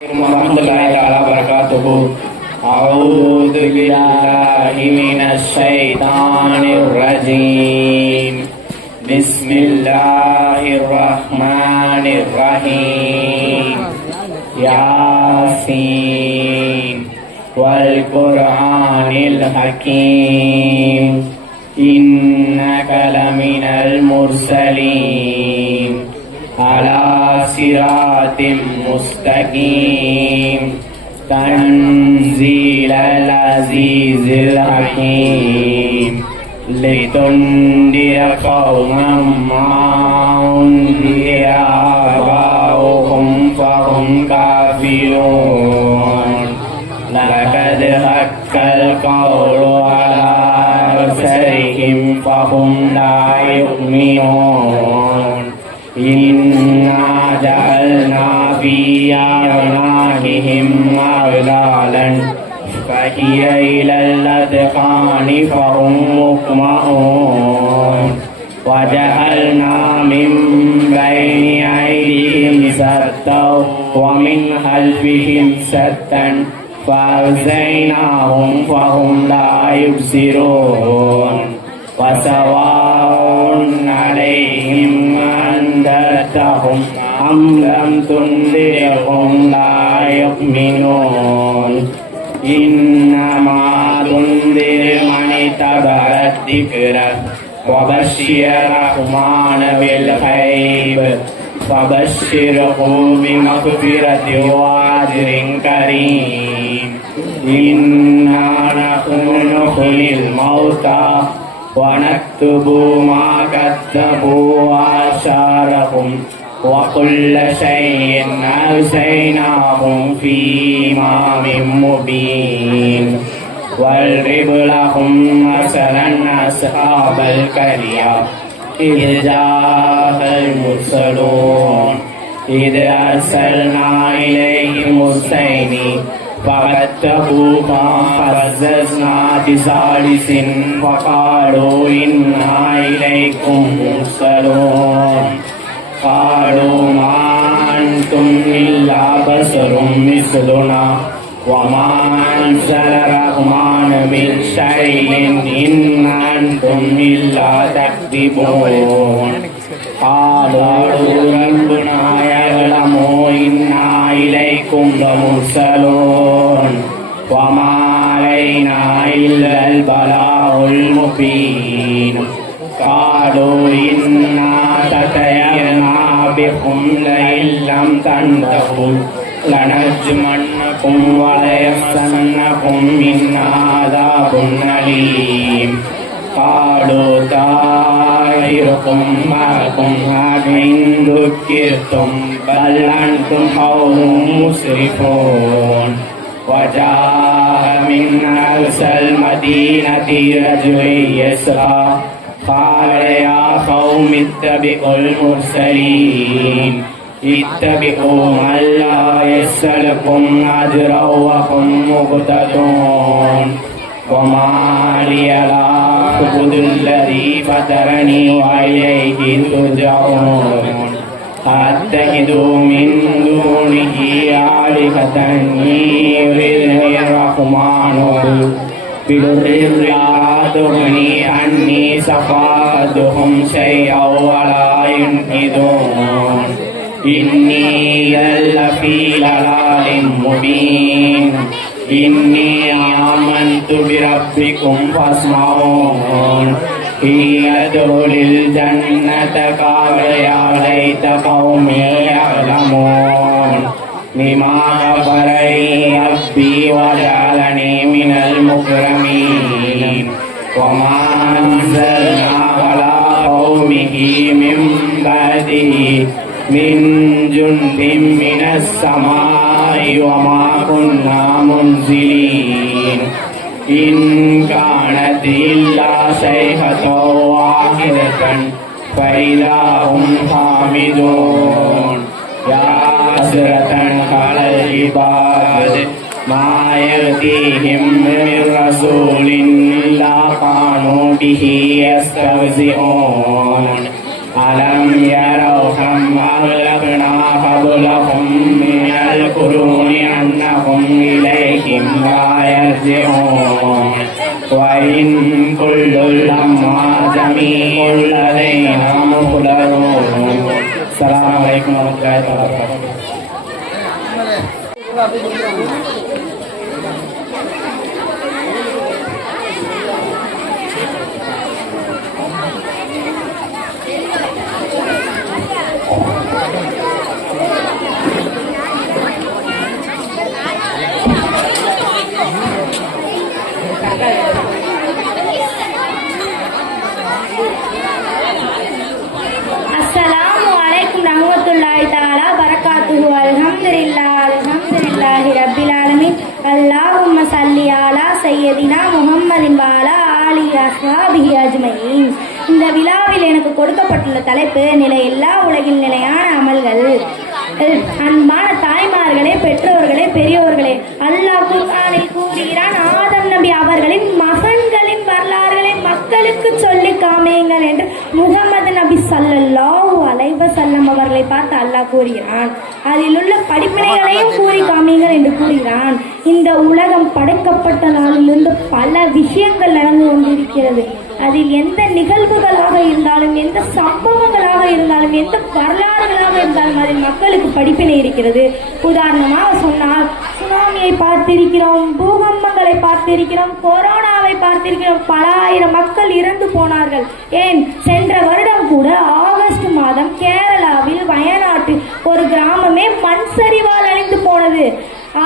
ورحمة الله تعالى وبركاته. أعوذ بالله من الشيطان الرجيم. بسم الله الرحمن الرحيم. ياسين. والقرآن الحكيم. إنك لمن المرسلين. على صراط مستقيم. تنزيل العزيز الحكيم. لتنذر قوما ما أنذر آباؤهم فهم كافرون. لقد حق القول على أكثرهم فهم لا يؤمنون. إنا جعلنا في أعناقهم أغلالا فهي إلى الأذقان فهم مقمحون وجعلنا من بين أيديهم سدا ومن خلفهم سدا. فأغزيناهم فهم لا يبصرون. وسواء عليهم أنذرتهم أم لم تنذرهم لا يؤمنون إنما تنذر من اتبع الذكر وبشر الرحمن بالغيب فبشره بمغفرة وأجر كريم إنا نحن نحيي الموتى ونكتب ما كذبوا وآثارهم وكل شيء أوسيناهم في إمام مبين. واضرب لهم مثلا أصحاب القرية. إذ جاء المرسلون. إذ أرسلنا إليهم اثنين فكذبوا فعززنا بثالث فقالوا إنا إليكم مرسلون. قالوا ما أنتم إلا بشر مثلنا وما أنزل الرحمن من شيء إن أنتم إلا تكذبون قالوا ربنا يعلم إنا إليكم لمرسلون وما علينا إلا البلاغ المبين قالوا إنا تطيرنا بكم لئن لم تنتهوا لنرجمنكم وليمسنكم منا عذاب أليم قالوا طائركم معكم أفإن ذكرتم بل أنتم قوم مسرفون وجاء من أقصى المدينة رجل يسعى قال يا قوم اتبعوا المرسلين اتبعوا من لا يسألكم أجرا وهم مهتدون وما لي لا أعبد الذي فطرني وإليه ترجعون أتخذ من دونه آلهة يردني الرحمن بضر لا تغني عني شفاعتهم شيئا ولا ينقذون إني لفي ضلال مبين إني آمنت بربكم فاسمعون قيل ادخل الجنة قال يا ليت قومي يعلمون بما غفرني ربي وجعلني من المكرمين وما أنزلنا على قومه من بعده من جند من السماء وما كنا منزلين إن كانت إلا صيحة واحدة فإذا هم حامدون يا حسرة على العباد ما يأتيهم من رسول إلا كانوا به يستهزئون ألم يروا كم أهلكنا قبلهم من القرون إليهم لا يرجعون وإن كل لما جميع لدينا محضرون السلام عليكم ورحمة الله وبركاته அல்லாஹும் சல்லி அலா சையதினா முஹம்மதின் வாலா ஆலி அஸ்ஹாபிஹி அஜ்மயின். இந்த விழாவில் எனக்கு கொடுக்கப்பட்டுள்ள தலைப்பு நிலை எல்லா உலகில் நிலையான அமல்கள். அன்பான தாய்மார்களே பெற்றோர்களே பெரியோர்களே அல்லாஹ் குர்ஆனில் கூறுகிறான் ஆதம் நபி அவர்களின் மகன்களின் வரலாறுகளை மக்களுக்கு சொல்லி காமியுங்கள் என்று முகமது நபி சல்லல்லாஹு அலைவ செல்லம் அவர்களை பார்த்து அல்லாஹ் கூறுகிறான். அதில் உள்ள படிப்பினைகளையும் கூறி காமியுங்கள் என்று கூறுகிறான். இந்த உலகம் படைக்கப்பட்ட நாளிலிருந்து பல விஷயங்கள் நடந்து கொண்டிருக்கிறது. அதில் எந்த நிகழ்வுகளாக இருந்தாலும் எந்த சம்பவங்களாக இருந்தாலும் எந்த வரலாறுகளாக இருந்தாலும் அதில் மக்களுக்கு படிப்பினை இருக்கிறது. உதாரணமாக சொன்னால் சுனாமியை பார்த்திருக்கிறோம் பூகம்பங்களை பார்த்திருக்கிறோம் கொரோனாவை பார்த்திருக்கிறோம் பல ஆயிரம் மக்கள் இறந்து போனார்கள். ஏன்? சென்ற வருடம் கூட ஆகஸ்ட் மாதம் கேரளாவில் வயநாட்டில் ஒரு கிராமமே மண் சரிவால் அழிந்து போனது.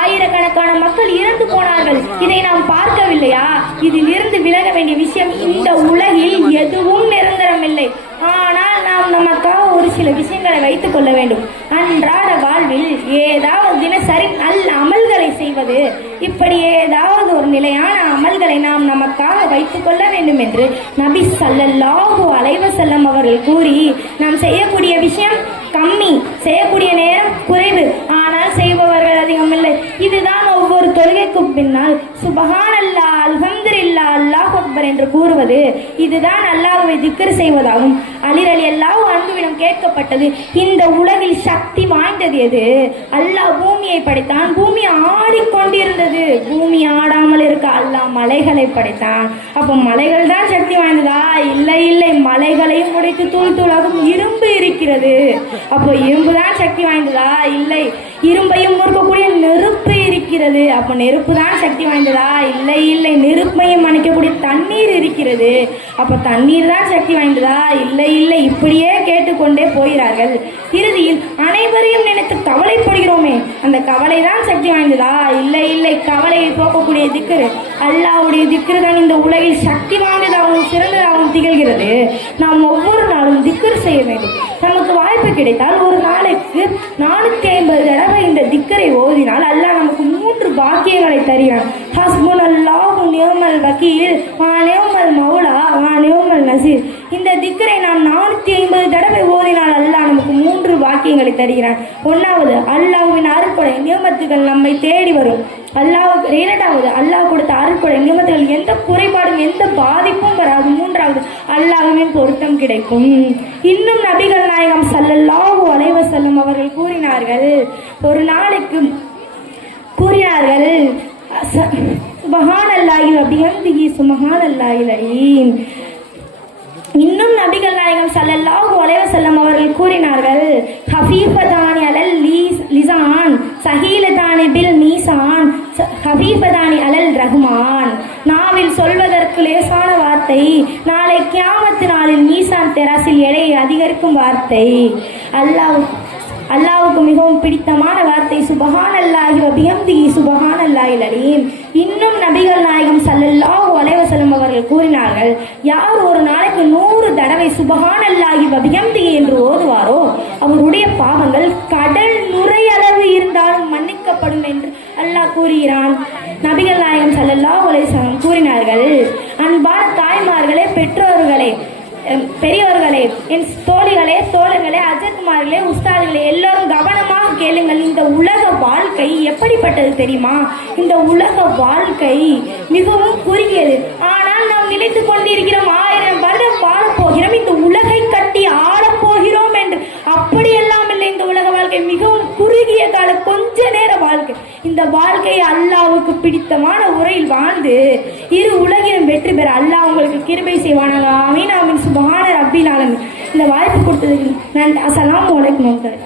ஆயிரக்கணக்கான மக்கள் இறந்து போனார்கள். இதை நாம் பார்க்கவில்லையா? இதில் இருந்து விலக வேண்டிய விஷயம் இந்த உலகில் எதுவும் நிரந்தரமில்லை. ஆனால் நாம் நமக்காக ஒரு சில விஷயங்களை வைத்துக் கொள்ள வேண்டும். அன்றாட வாழ்வில் ஏதாவது தினசரி நல்ல அமல்களை செய்வது இப்படி ஏதாவது ஒரு நிலையான அமல்களை நாம் நமக்காக வைத்துக் கொள்ள வேண்டும் என்று நபி ஸல்லல்லாஹு அலைவ செல்லம் அவர்கள் கூறி நாம் செய்யக்கூடிய விஷயம் கம்மி செய்யக்கூடிய நேரம் குறைவு. அதிகம் இல்லை. இதுதான் ஒரு தொழுகைக்கு பின்னால் சுபஹான் அல்லா அல்ஹம்துலில்லா அல்லாஹ் அக்பர் என்று கூறுவது இதுதான் அல்லாஹுவை திக்கர் செய்வதாகும். அலிர் அலி அல்லாஹ் அன்புவிடம் கேட்கப்பட்டது இந்த உலகில் சக்தி வாய்ந்தது எது? அல்லாஹ் பூமியை படைத்தான் பூமி ஆடிக்கொண்டிருந்தது. பூமி ஆடாமல் இருக்க அல்லாஹ் மலைகளை படைத்தான். அப்போ மலைகள் தான் சக்தி வாய்ந்ததா? இல்லை இல்லை. மலைகளையும் உடைத்து தூள் தூளாகும் இரும்பு இருக்கிறது. அப்போ இரும்பு தான் சக்தி வாய்ந்ததா? இல்லை. இரும்பையும் முறுக்கக்கூடிய இருக்கிறது. அப்போ நெருப்பு தான் சக்தி வாய்ந்ததா? இல்லை இல்லை. நெருப்பையும் அணைக்கக்கூடிய தண்ணீர் இருக்கிறது. அப்போ தண்ணீர் தான் சக்தி வாய்ந்ததா? இல்லை இல்லை. இப்படியே கேட்டுக்கொண்டே போகிறார்கள். இறுதியில் அனைவரையும் நினைத்து கவலைப்படுகிறோமே. அந்த கவலை தான் சக்தி வாய்ந்ததா? இல்லை இல்லை. கவலையை போக்கக்கூடிய திக்கரு அல்லாவுடைய திக்கரு தான் இந்த உலகில் சக்தி வாய்ந்ததாகவும் சிறந்ததாகவும் திகழ்கிறது. நாம் ஒவ்வொரு நாளும் திக்கர் செய்ய வேண்டும். நமக்கு வாய்ப்பு கிடைத்தால் ஒரு நாளைக்கு நானூத்தி ஐம்பது தடவை இந்த திக்கரை ஓதினால் அல்லாஹ் நமக்கு மூன்று பாக்கியங்களை தருகிறான். ஹஸ்புல் அல்லாஹு நியோமல் வக்கீல் வா நியோமல் மௌலா வா நியோமல் நசீர். இந்த திக்கரை நாம் நானூத்தி ஐம்பது தடவை ஓதினால் அல்லாஹ் நமக்கு மூன்று பாக்கியங்களை தருகிறான். ஒன்றாவது அல்லாஹ்வின் அருட்கொடை நியமத்துகள் நம்மை தேடி வரும். அல்லாஹ் இரண்டாவது அல்லாஹ் கொடுத்த அருட்கொடை நியமத்துகள் எந்த குறைபாடும் எந்த பாதிப்பும் வராது. மூன்றாவது அல்லாஹுமே பொருத்தம் கிடைக்கும். இன்னும் நபிகள் நாயகம் ஸல்லல்லாஹு அலைவ செல்லும் அவர்கள் கூறினார்கள் ஒரு நாளைக்கு கூறினார்கள் ச- சுபஹானல்லாஹி அப்படி சுமஹான் அலீம் இன்னும் நபிகள் நாயகம் சல்லல்லாஹு அலைவ செல்லும் அவர்கள் கூறினார்கள் ஹஃபீஃபதானி அலல் லீஸ் லிசான். ஹபீபதானி அலல் ரஹ்மான். நாவில் சொல்வதற்கு லேசான வார்த்தை நாளை கியாமத்து நாளில் மீசான் தெராசில் எடையை அதிகரிக்கும் வார்த்தை. அல்லாஹ் அல்லாவுக்கு மிகவும் பிடித்தமான வார்த்தை சுபஹான் அல்லாஹி வபிஹம்திஹி சுபஹான் அல்லாஹில் அலீம். இன்னும் நபிகள் அவர்கள் கூறினார்கள் யார் ஒரு நாளைக்கு நூறு தடவை சுபகானல்லாகி அல்லாஹி என்று ஓதுவாரோ அவருடைய பாவங்கள் கடல் நுரையளவு இருந்தாலும் மன்னிக்கப்படும் என்று அல்லாஹ் கூறுகிறான். நபிகள் நாயகம் சல்லல்லா அலைஹி கூறினார்கள் அன்பான தாய்மார்களே பெற்றோர்களே பெரியவர்களே என் தோழிகளே தோழர்களே அஜத்குமார்களே உஸ்தாதுகளே எல்லாரும் கவனமாக கேளுங்கள். இந்த உலக வாழ்க்கை எப்படிப்பட்டது தெரியுமா? இந்த உலக வாழ்க்கை மிகவும் குறுகியது. நினைத்துக் கொண்டிருக்கிறோம். ஆயிரம் வருடம் வாழப்போகிறோம். இந்த உலகை கட்டி ஆளப்போகிறோம் என்று. அப்படியெல்லாம் இல்லை. இந்த உலக வாழ்க்கை மிகவும் குறுகிய கால கொஞ்ச நேர வாழ்க்கை. இந்த வாழ்க்கையை அல்லாவுக்கு பிடித்தமான உரையில் வாழ்ந்து இரு உலகிலும் வெற்றி பெற அல்லாஹ் உங்களுக்கு கிருபை செய்வானாங்க ஆமீன் ஆமீன். சுபஹான ரப்பில் இந்த வாய்ப்பு கொடுத்ததுக்கு நன்றி. அசலாம் அலைக்கும் மக்களே.